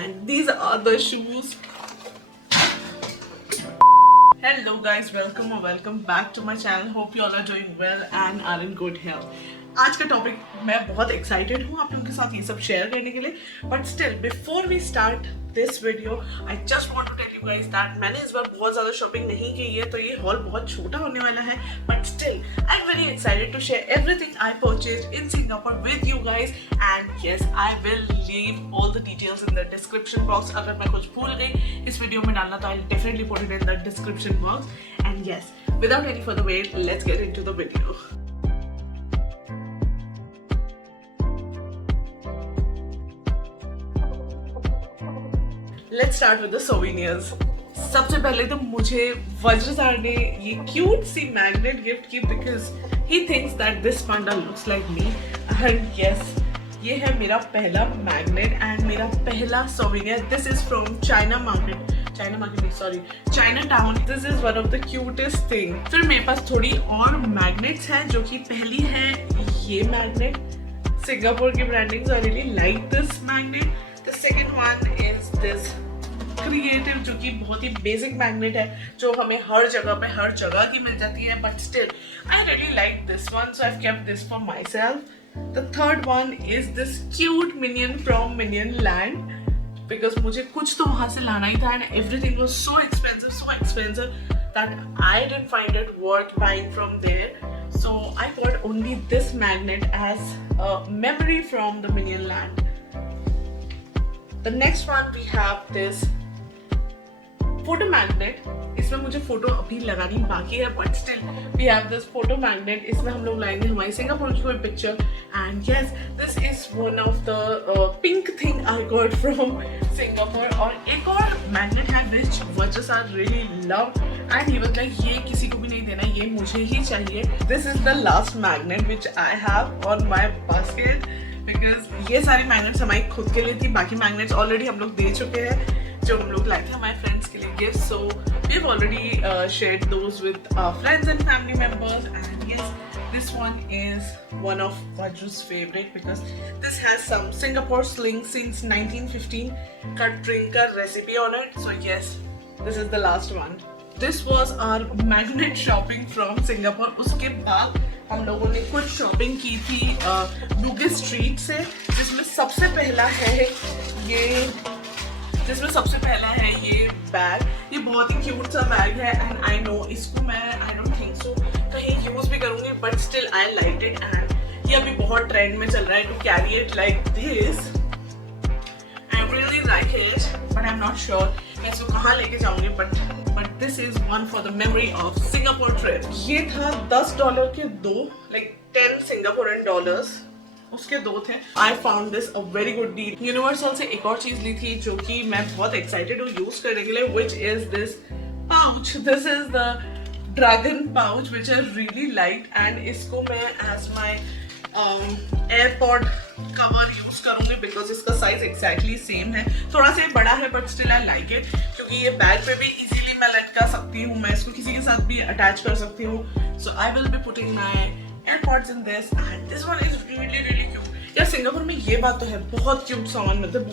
and these are the shoes. Hello guys, welcome back to my channel. Hope you all are doing well and are in good health. आज का topic मैं बहुत excited हूँ आप लोगों के साथ ये सब शेयर करने के लिए. But still before we start this video I just want to tell you guys that मैंने इस बार बहुत ज़्यादा शॉपिंग नहीं की है, तो ये हॉल बहुत छोटा होने वाला है. But still I am very excited to share everything I purchased in Singapore with you guys. And yes, I will leave all the details in the description box. अगर मैं कुछ भूल गई इस वीडियो में डालना तो I definitely put it in the description box. And yes, without any further wait, let's get into the video. Let's start with the souvenirs. सबसे पहले तो मुझे वज्र सर ने ये क्यूट सी मैग्नेट गिफ्ट की because he thinks that this Panda looks like me. And yes, ये है मेरा पहला मैग्नेट एंड मेरा पहला souvenir. This is from China town. This is one of the cutest thing. फिर मेरे पास थोड़ी और मैग्नेट्स हैं, जो कि पहली है ये मैग्नेट, सिंगापुर की branding. So I really like this magnet. The second one is this creative, जो कि बहुत ही बेसिक मैग्नेट है, जो हमें हर जगह की मिल जाती है. But still I really like this one, so I have kept this for myself. The third one is this cute minion from minion land, because मुझे कुछ तो वहां से लाना ही था and everything was so expensive that I didn't find it worth buying from there. So I got only this magnet as a memory from the Minion Land. The next one we have this photo magnet. इसमें मुझे photo अभी लगानी बाकी है, but still we have this photo magnet. इसमें हम लोग लाएंगे हमारी सिंगापुर की कोई picture. And yes, this is one of the pink thing I got from Singapore. और एक और मैग्नेट है which Vajra sir really love and he was like ये किसी को भी नहीं देना, ये मुझे ही चाहिए. This is the last magnet which I have on my basket, because ये सारी मैग्नेट्स हमारी खुद के लिए थी. बाकी मैग्नेट्स ऑलरेडी हम लोग दे चुके हैं, जो हम लोग लाए थे हमारे फ्रेंड्स के लिए gift. So we have already shared those with our friends and family members. And yes, this one is one of Vajra's favorite because this has some Singapore sling since 1915 cut drinker recipe on it. So yes, this is the last one. This was our magnet shopping from Singapore. उसके बाद हम लोगों ने कुछ shopping की थी Bugis street से, जिसमें सबसे पहला है ये बैग. ये बहुत ही क्यूट सा बैग है एंड आई नो इसको मैं आई डोंट थिंक सो कहीं यूज भी करूंगी, but still I like it. And ये अभी बहुत ट्रेंड में चल रहा है to carry it like this. I really like it, but I am not sure मैं इसको कहाँ लेके जाऊंगी. But this is one for the memory of Singapore trip. ये था $10 के दो, लाइक 10 सिंगापुरियन डॉलर्स, उसके दो थे. I found this a very good deal. Universal से एक और चीज ली थी जो कि मैं बहुत एक्साइटेड हूँ यूज करने के लिए, which is this pouch. This is the dragon pouch which I really like and इसको मैं as my AirPod cover use करूंगी बिकॉज इसका साइज एक्जैक्टली सेम है. थोड़ा सा बड़ा है but still I like it, क्योंकि ये बैग पे भी इजीली मैं लटका सकती हूँ, मैं इसको किसी के साथ भी अटैच कर सकती हूँ. So I will be putting my AirPods in this and this one is really cute. यार सिंगापुर में ये बात तो है, बहुत क्यूट सामान मिलते हैं,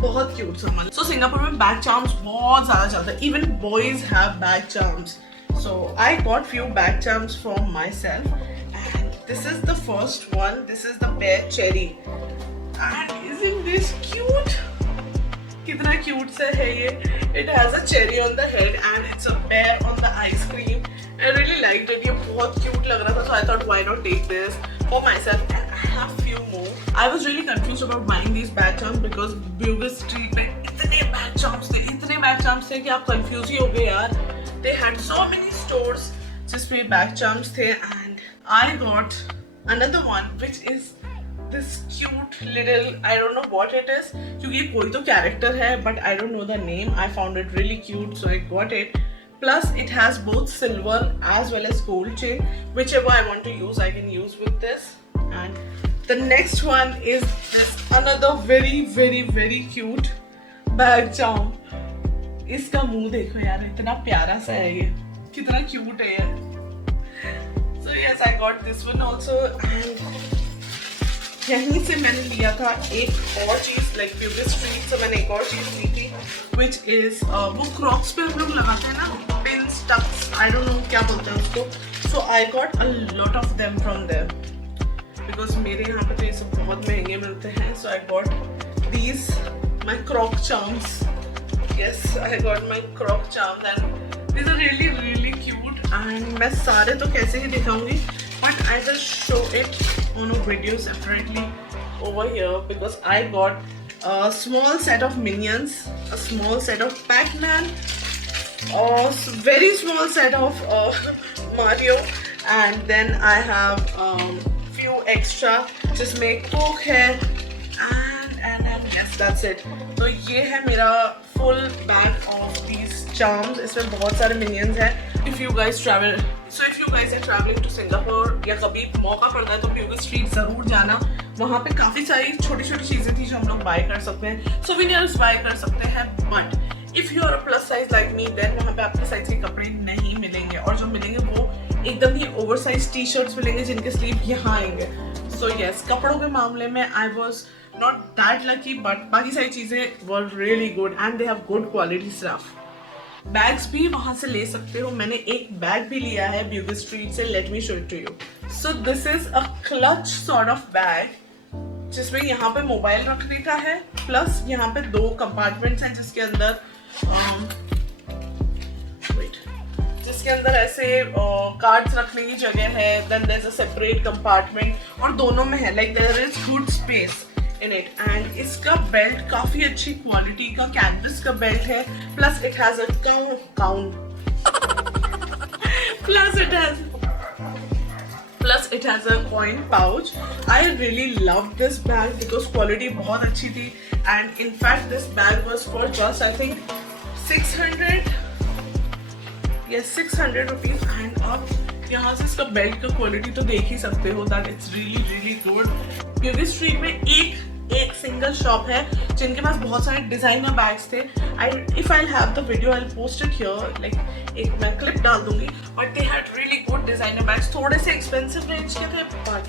बहुत क्यूट सामान. सो सिंगापुर में बैग चार्म्स बहुत ज्यादा चलता है. Even boys have bag charms. So I got few bag charms from my self and this is the first one. This is the pair cherry and isn't this cute? कितना cute सा है ये. It has a cherry on the head and it's a pear on the ice cream. I really liked it. ये बहुत cute लग रहा था, so I thought why not take this for myself and I have few more. I was really confused about buying these bag charms because Bugis Street में इतने bag charms थे कि आप confused ही हो गए यार. They had so many stores जिसमें bag charms थे and I got another one which is this cute little, I don't know what it is, क्योंकि ये कोई तो character है but I don't know the name. I found it really cute so I got it. Plus it has both silver as well as gold chain. Whichever I want to use, I can use with this. And the next one is this another very cute bag charm. इसका मुंह देखो यार, इतना प्यारा सा है ये, कितना cute है ये. So yes, I got this one also. And यहीं से मैंने लिया था एक और चीज़, लाइक ब्यूटी स्ट्रीट से मैंने एक और चीज़ ली थी, विच इज़ वो क्रॉक्स पे हम लोग लगाते हैं ना, pins, tacks, I don't know क्या बोलते हैं उसको. So I got a lot of them from there, because मेरे यहाँ पे तो ये सब बहुत महंगे मिलते हैं. So I got these my Croc charms. Yes, I got my Croc charms and these are really really cute. And मैं सारे तो कैसे ही दिखाऊंगी, but I will show it on a video separately over here because I got a small set of Minions, a small set of Pac-Man, a very small set of Mario, and then I have few extra जिसमें Coke है and yes, that's it. तो ये है मेरा full bag of these charms. इसमें बहुत सारे Minions हैं. If you guys travel, so if you guys are traveling to Singapore या कभी मौका पड़ता है तो ब्यूटी स्ट्रीट ज़रूर जाना. वहाँ पे काफ़ी सारी छोटी छोटी चीज़ें थी जो हम लोग बाय कर सकते हैं, सोवेनियर्स बाय कर सकते हैं. But if you are a plus size like me, then वहाँ पे आपके साइज के कपड़े नहीं मिलेंगे, और जो मिलेंगे वो एकदम ही ओवर साइज टी शर्ट्स मिलेंगे जिनके स्लीव यहाँ आएंगे. सो यस, कपड़ों के मामले में I was not that lucky, but बाकी सारी चीज़ें were really good and they have good quality stuff. Bags भी वहाँ से ले सकते हो. मैंने एक बैग भी लिया है ब्यूटी स्ट्रीट से. Let me show it to you. So this is a clutch sort of bag जिसमें यहाँ पे मोबाइल रखने का है, प्लस यहाँ पे 2 कंपार्टमेंट्स हैं जिसके अंदर जिसके अंदर ऐसे कार्ड्स रखने की जगह है. Then there is a separate compartment और दोनों में है like there is good space in it. And इसका बेल्ट काफी अच्छी क्वालिटी का कैनवस का बेल्ट है, plus it has a plus it has a coin pouch. I really love this bag because quality बहुत अच्छी थी. And in fact this bag was for just I think 600 rupees. एंड अब यहाँ से इसका बेल्ट का क्वालिटी तो देख ही सकते हो that it's really really good. Beauty street में एक सिंगल शॉप है जिनके पास बहुत सारे डिजाइनर बैग्स थे. If I have the video I will post it here, like एक मैं क्लिप डाल दूंगी. But they had really good designer bags. थोड़े से एक्सपेंसिव रेंज के थे but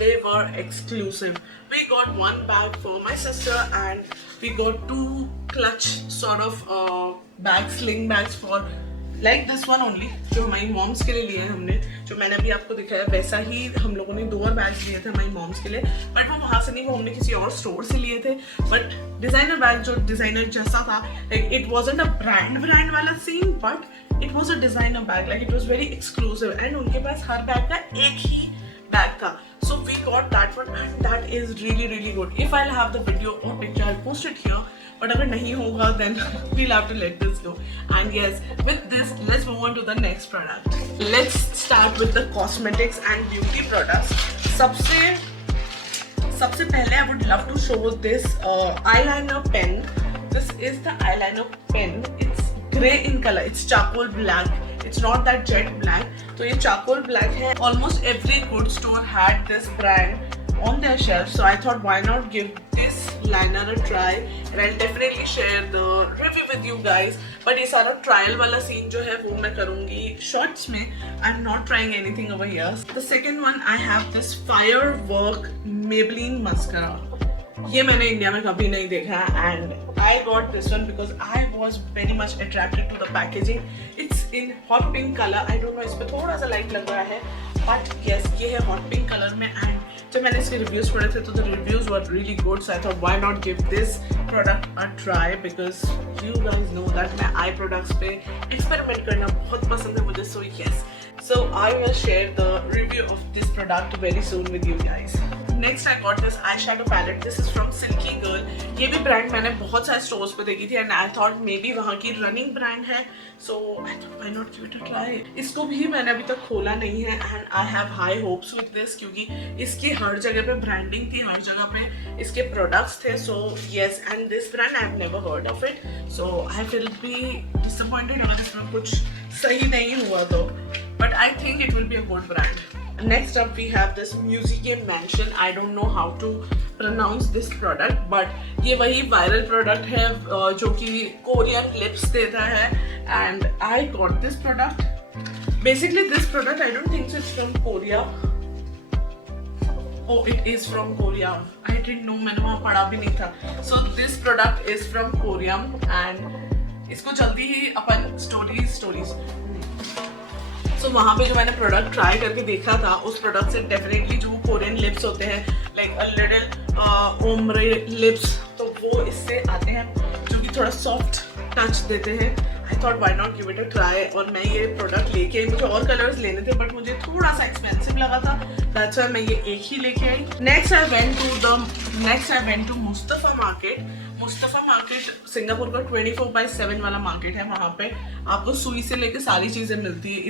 they were exclusive. We got one bag for my sister and we got 2 clutch sort of bags, sling bags for like this one only, जो हमारी moms के लिए लिए हैं हमने. जो मैंने अभी आपको दिखाया वैसा ही हम लोगों ने 2 और बैग्स लिए थे हमारी मॉम्स के लिए. बट वो वहाँ से नहीं, वो हमने किसी और स्टोर से लिए थे. बट डिजाइनर बैग जो डिजाइनर जैसा था, like it wasn't a brand वाला सीन, but it was a designer bag, like it was very exclusive. And उनके पास हर बैग का एक ही बैग था. So we got that one and that is really really good. If I'll have the video or picture, I'll post it here. But अगर नहीं होगा then we'll have to let this go. And yes, with this, let's move on to the next product. Let's start with the cosmetics and beauty products. सबसे पहले I would love to show this eyeliner pen. This is the eyeliner pen. It's grey in color. It's charcoal black. It's not that jet black. तो ये charcoal black है. Almost every good store had this brand on their shelf. So I thought why not give this liner a try. And I'll definitely share the review with you guys. But ये सारा trial वाला scene जो है वो मैं करूँगी shorts में. I'm not trying anything over here. The second one I have this Firework Maybelline mascara. ये मैंने इंडिया में कभी नहीं देखा and I got this one because I was very much attracted to the packaging. It's in hot pink colour. I don't know, इस पर थोड़ा सा लाइट लग रहा है बट यस ये है हॉट पिंक कलर में. एंड जब मैंने इसके रिव्यूज पढ़े थे तो the reviews were really good. So I thought why not give this product a try because you guys know that मैं आई प्रोडक्ट्स पे एक्सपेरिमेंट करना बहुत पसंद है मुझे. So yes, so I will share the review of this product very soon with you guys. Next I got this eyeshadow palette. This is from Silky Girl. ये भी brand मैंने बहुत सारे स्टोर्स पे देखी थी and I thought maybe वहाँ की रनिंग ब्रांड है. So I thought why not give it a try. इसको भी मैंने अभी तक खोला नहीं है and I have high hopes with this क्योंकि इसकी हर जगह पे ब्रांडिंग थी, हर जगह पे इसके प्रोडक्ट्स थे. So yes, and this brand I have never heard of it. So I will be disappointed अगर इसमें कुछ सही नहीं हुआ तो. But I think it will be a good brand. Next up we have this Music Mansion. I don't know how to pronounce this product, but ये वही viral product है जो कि Korean lips देता है. And I got this product. Basically this product I don't think so it's from Korea. Oh, it is from Korea. I didn't know, मैंने वहाँ पढ़ा भी नहीं था. So this product is from Korea and इसको जल्दी ही अपन stories. So वहाँ पे जो मैंने प्रोडक्ट ट्राई करके देखा था, उस प्रोडक्ट से डेफिनेटली जो कोरियन लिप्स होते हैं like a little ombre lips, तो वो इससे आते हैं जो कि थोड़ा सॉफ्ट टच देते हैं. आई thought why not give it a try. और मैं ये प्रोडक्ट लेके आई. मुझे और कलर्स लेने थे बट मुझे थोड़ा सा एक्सपेंसिव लगा था, दैट्स व्हाई मैं ये एक ही लेके आई. Next I went to Mustafa market. Mustafa market Singapore का 24/7 वाला मार्केट है. वहाँ पे आपको सुई से लेके सारी चीज़ें मिलती है.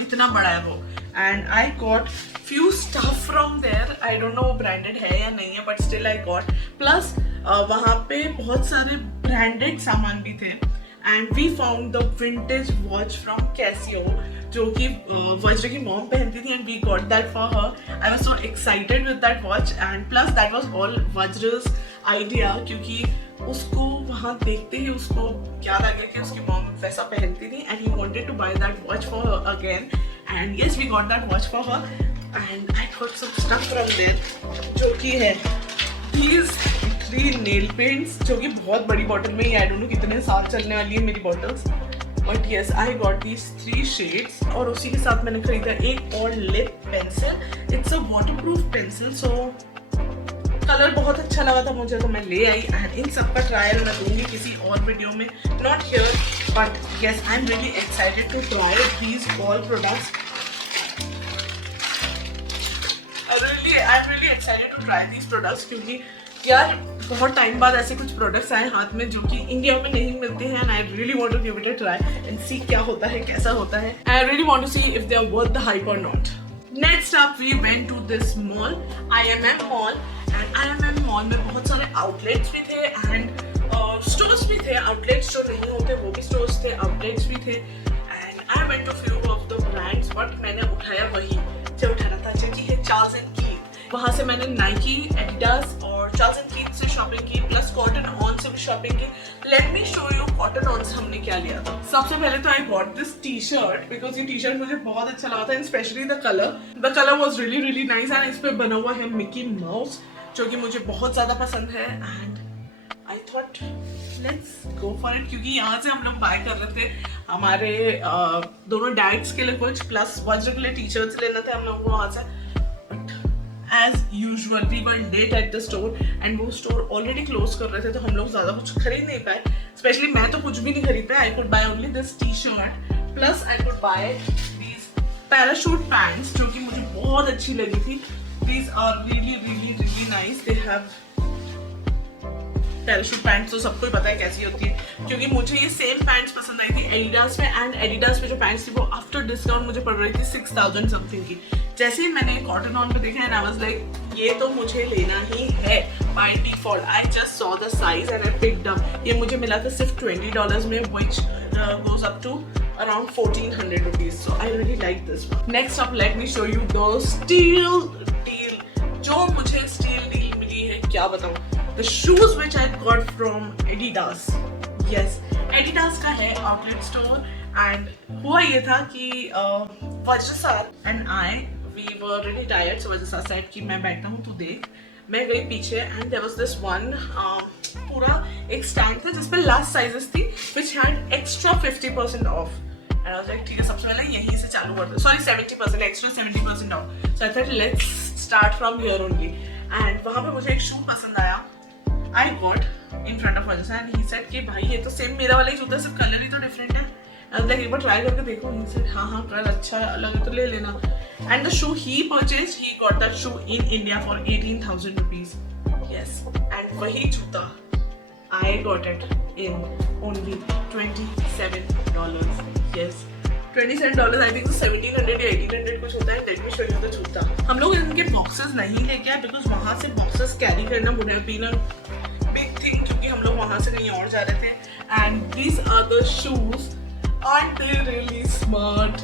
इतना बड़ा है वो. And I got few stuff from there. I don't know branded है या नहीं है but still I got. Plus वहाँ पे बहुत सारे ब्रांडेड सामान भी थे. And we found the vintage watch from Casio जो कि वज्र की मॉम पहनती थी. And we got that for her. I was so excited with that watch. And plus that was all Vajra's idea, क्योंकि उसको वहाँ देखते ही उसको याद आ गया कि उसकी मॉम वैसा पहनती थी. And he wanted to buy that watch for her again. And yes, we got that watch for her. And I got some stuff from there जो कि है these 3 नेल पेंट्स जो कि बहुत बड़ी बॉटल में ही. आई डोंट नो कितने साल चलने वाली है मेरी bottles, but yes I got these 3 shades. और उसी के साथ मैंने खरीदा एक और lip pencil. It's a waterproof pencil, so colour बहुत अच्छा लगा था मुझे तो मैं ले आई. एंड इन सब का ट्रायल मैं दूंगी किसी और वीडियो में, not here. But yes, I am really excited to try these all products. I am really excited to try these products, क्योंकि यार बहुत टाइम बाद ऐसे कुछ प्रोडक्ट्स आए हाथ में जो कि इंडिया में नहीं मिलते हैं. And I really want to give it a try and see क्या होता है, कैसा होता है. I really want to see if they are worth the hype और नॉट. Next up we went to this mall, IMM mall. And IMM mall में बहुत सारे आउटलेट्स भी थे एंड स्टोर्स भी थे. आउटलेट्स जो नहीं होते वो भी स्टोर्स थे, आउटलेट्स भी थे. And I went to few of the brands, but मैंने उठाया वही जो उठाना था, जो कि है चार्ल्स एंड कीथ. वहाँ से मैंने नाइकी, एडिडास और चार्ल्स एंड कीथ से शॉपिंग की, प्लस कॉटन ऑन से भी शॉपिंग की. Late me show you cotton on से हमने क्या लिया था. सबसे पहले तो आई got this T shirt because ये टी शर्ट मुझे बहुत अच्छा लगा था. And specially the colour was really nice. And इस पर बना हुआ है मिकी माउस जो कि मुझे बहुत ज़्यादा पसंद है. And I thought let's go for it, क्योंकि यहाँ से हम लोग बाय कर रहे थे हमारे दोनों डैड्स के लिए कुछ, प्लस वज्र के लिए टी शर्ट्स लेना थे हम लोगों को वहाँ से. As usual, we were late at the store and वो store already close कर रहे थे, तो हम लोग ज़्यादा कुछ खरीद नहीं पाए. Especially मैं तो कुछ भी नहीं खरीद पाया. I could buy only this T-shirt, plus I could buy these parachute pants जो कि मुझे बहुत अच्छी लगी थी. These are really nice. They have parachute pants तो सबको ही पता है कैसी होती है, क्योंकि मुझे ये सेम पैंट्स पसंद आई थी एडिडास में. एंड एडिडास पे जो पैंट्स थी वो आफ्टर डिस्काउंट मुझे पड़ रही थी 6000 समथिंग की. जैसे ही मैंने कॉटन ऑन पे देखा एंड आई वाज लाइक ये तो मुझे लेना ही है by default. I just saw the size and I picked up. ये मुझे मिला था सिर्फ $20 में, which goes up to around 1400 rupees. So I really like this one. Next up, let me show you the steel deal. जो मुझे steel deal मिली है क्या बताऊँ. The shoes which I got from Adidas. Yes, Adidas का है outlet store. And हुआ ये था कि वज्र sir and I we were really tired. So वज्र सर said कि मैं बैठता हूँ तू देख. मैं गई पीछे and there was this one पूरा एक stand था जिसपे last sizes थी which had extra 50% off. And I was like ठीक है सबसे पहले यहीं से चालू करते. Sorry 70%, extra 70% off. So I thought let's start from here only. And वहाँ पे मुझे एक shoe पसंद आया. I got in front of Vajra and he said कि भाई ये तो सेम मेरा वाला ही जूता है, सिर्फ कलर ही तो डिफरेंट है. I was like एक बार ट्राई करके देखो. He said हाँ कलर अच्छा लगे तो ले लेना. And the shoe he purchased, he got that shoe in India for 18,000 rupees. Yes, and वही जूता I got it in only $27. Yes, $27. I think 1700 या 1800 कुछ होता है. Let me show you the जूता. हम लोग इनके बॉक्सेस नहीं लेके आए बिकॉज वहाँ से बॉक्सेस कैरी करना would have been a big thing, क्योंकि हम लोग वहाँ से कहीं और जा रहे थे. And these are the shoes. Aren't they really smart?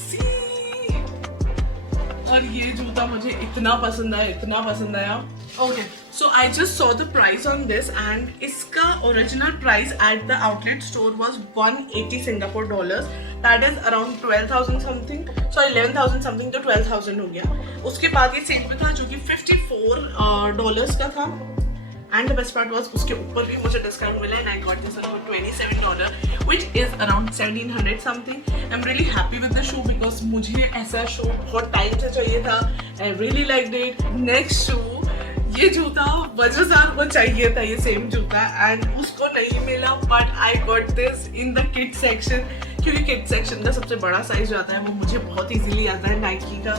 See, और ये जूता मुझे इतना पसंद आया. Okay, so I just saw the price on this and इसका original price at the outlet store was 180 Singapore dollars. That is around 12,000 something. Sorry, 11,000 something तो 12,000 हो गया. उसके बाद ये सेल पे था जो कि $54 डॉलर्स का था. And the best part was उसके ऊपर भी मुझे डिस्काउंट मिला and I got this for $27 which is around 1,700 something. I'm really happy with the shoe because मुझे ऐसा shoe बहुत टाइम से चाहिए था. I really liked it. Next shoe, ये जूता वजहदार को चाहिए था, ये सेम जूता, and उसको नहीं मिला but I got this in the kids section क्योंकि किड सेक्शन का सबसे बड़ा साइज जो आता है वो मुझे बहुत इजीली आता है नाइकी का.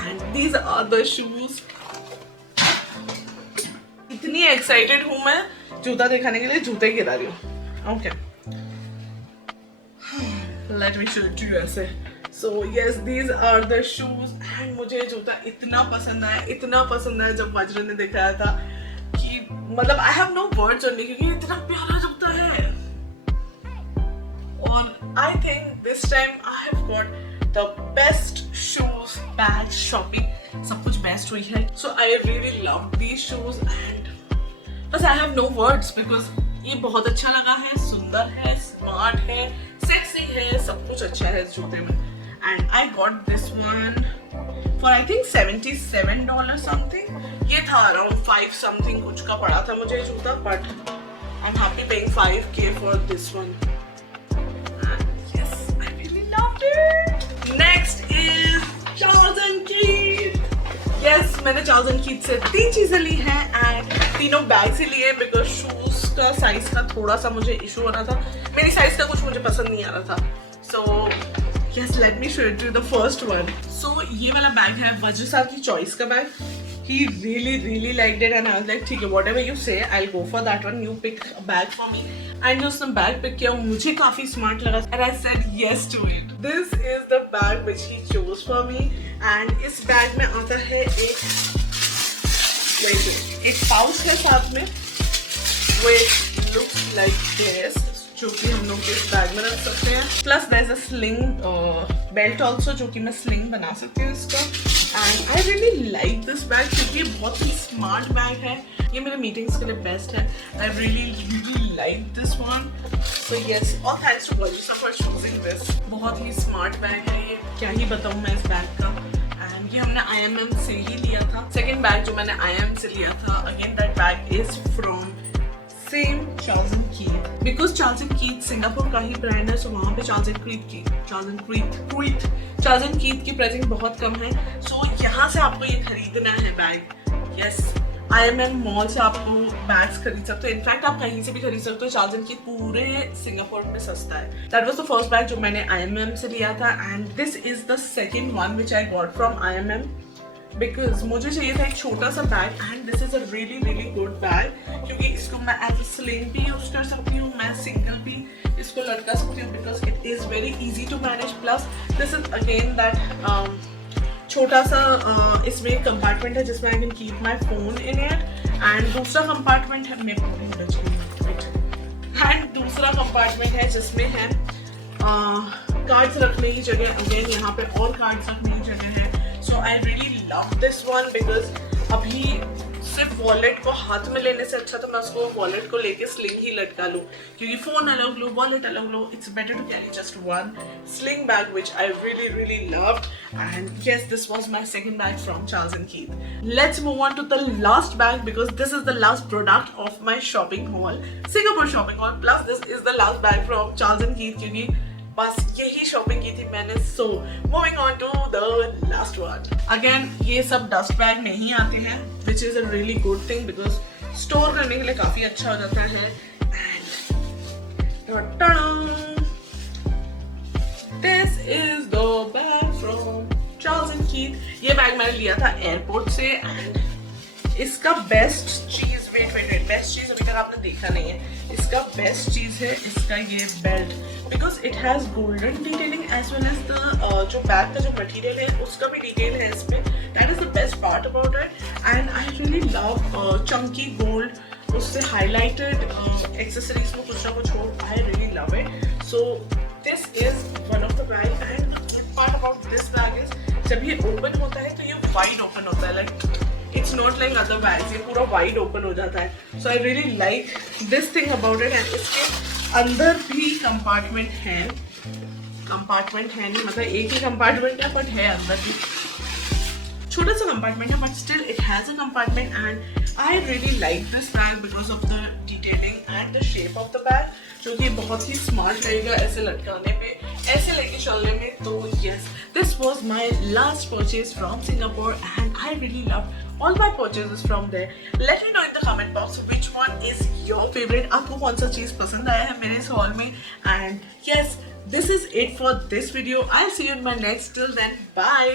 And these are the shoes. इतनी एक्साइटेड हूँ मैं जूता दिखाने के लिए, जूते गिरा रही हूँ. Okay, let me show you ऐसे. So yes, these are the shoes and मुझे जूता इतना पसंद आया जब वज्र ने दिखाया था कि मतलब I have no words on it क्योंकि इतना प्यारा जूता है. और I think this time I have got the best shoes bag shopping. सब कुछ बेस्ट हुई है. So I really love these shoes and बस I have no words because ये बहुत अच्छा लगा है, सुंदर है, स्मार्ट है, सेक्सी है, सब कुछ अच्छा है इस जूते में. And I got this one for I think $77 something. ये था अराउंड 5 समथिंग कुछ का पड़ा था मुझे जूता, but I am happy paying 5K for this one. Yes, I really loved it. Next is Charles and Keith. Yes, मैंने Charles and Keith से 3 चीजें ली हैं एंड तीनों बैग से लिए बिकॉज शूज का साइज का थोड़ा सा मुझे इशू हो रहा था. मेरी साइज का कुछ मुझे पसंद नहीं आ रहा था. So yes, let me show you the first one. So ये वाला बैग है वज्र साहब की चॉइस का bag. He really liked it and I was like ठीक है, whatever you say I'll go for that one. You pick a bag for me and जो उसने bag pick किया मुझे काफी स्मार्ट लगा and I said yes to it. This is the bag which he chose for me and इस bag में आता है एक पाउच है साथ में which looks like this जो कि हम लोग इस बैग में रख सकते हैं. Plus there is a sling belt also जो कि मैं स्लिंग बना सकती हूँ इसका. And I really like this bag क्योंकि ये बहुत ही स्मार्ट बैग है. ये मेरे मीटिंग्स के लिए बेस्ट है. I really like this one. So yes, all thanks to Vajra for choosing this. बहुत ही स्मार्ट बैग है ये, क्या ही बताऊँ मैं इस बैग का. एंड ये हमने IMM से ही लिया था. सेकेंड बैग जो मैंने IMM से लिया था, again that bag is from same Charles and Keith because Charles and Keith Singapore का ही ब्रांड है. सो वहाँ पे चार्ल्स एंड कीथ की प्राइसिंग बहुत कम है. सो यहाँ से आपको ये खरीदना है बैग. यस, IMM मॉल से आपको बैग्स खरीद सकते हो. इनफैक्ट आप कहीं से भी खरीद सकते हो. चार्ल्स एंड कीथ पूरे सिंगापुर में सस्ता है. That was the first bag जो मैंने IMM से लिया था and this is the second one which I got from IMM because मुझे चाहिए था एक छोटा सा bag and this is a really good bag क्योंकि इसको मैं एज अ स्लिंग भी यूज कर सकती हूँ, मैं सिंगल भी इसको लटका सकती हूँ because it is very easy to manage. Plus this is again that छोटा सा इसमें एक कंपार्टमेंट है जिसमें I can keep my phone in it and दूसरा कंपार्टमेंट है दूसरा कंपार्टमेंट है जिसमें है कार्ड्स रखने की जगह. अगेन यहाँ पे और कार्ड्स रखने की जगह है. So I really love this one because अभी सिर्फ वॉलेट को हाथ में लेने से अच्छा तो मैं उसको वॉलेट को लेके स्लिंग ही लटका लूँ क्योंकि फोन अलग लो, वॉलेट अलग लो. It's better to carry just one sling bag which I really loved. And yes, this was my second bag from Charles and Keith. Let's move on to the last bag because this is the last product of my shopping haul, Singapore shopping haul. Plus this is the last bag from Charles and Keith क्योंकि बस यही shopping की थी मैंने. So moving on to the last one. Again ये सब dust bag नहीं आते हैं which is a really good thing because store करने के लिए काफी अच्छा हो जाता है. And this is the bag from Charles and Keith. ये बैग मैंने लिया था एयरपोर्ट से एंड इसका बेस्ट चीज बेस्ट चीज अभी तक आपने देखा नहीं है. इसका बेस्ट चीज है इसका ये belt because it has golden detailing as well as the जो बैग का जो मटेरियल है उसका भी डिटेल है इसमें. That is the best part about it and I really love chunky gold उससे हाईलाइटेड एक्सेसरीज में कुछ ना कुछ हो. I really love it. So this is one of the bag and the good part about this bag is जब ये open होता है तो ये वाइड ओपन होता है, like it's not like other bags, ये पूरा वाइड ओपन हो जाता है. So I really like this thing about it. And इसके अंदर भी कंपार्टमेंट है नहीं, मतलब एक ही कंपार्टमेंट है बट है अंदर भी छोटा सा कंपार्टमेंट है, but still it has a compartment. And I really like this bag because of the detailing and the shape of the bag, जो कि बहुत ही स्मार्ट रहेगा ऐसे लटकाने पे, ऐसे लेके चलने में. तो yes, this was my last purchase from Singapore and I really love all my purchases from there. Let me know in the comment box which one is your favorite. आपको कौन सा चीज पसंद आया है मेरे इस haul में. And yes, this is it for this video. I'll see you in my next. Till then, bye.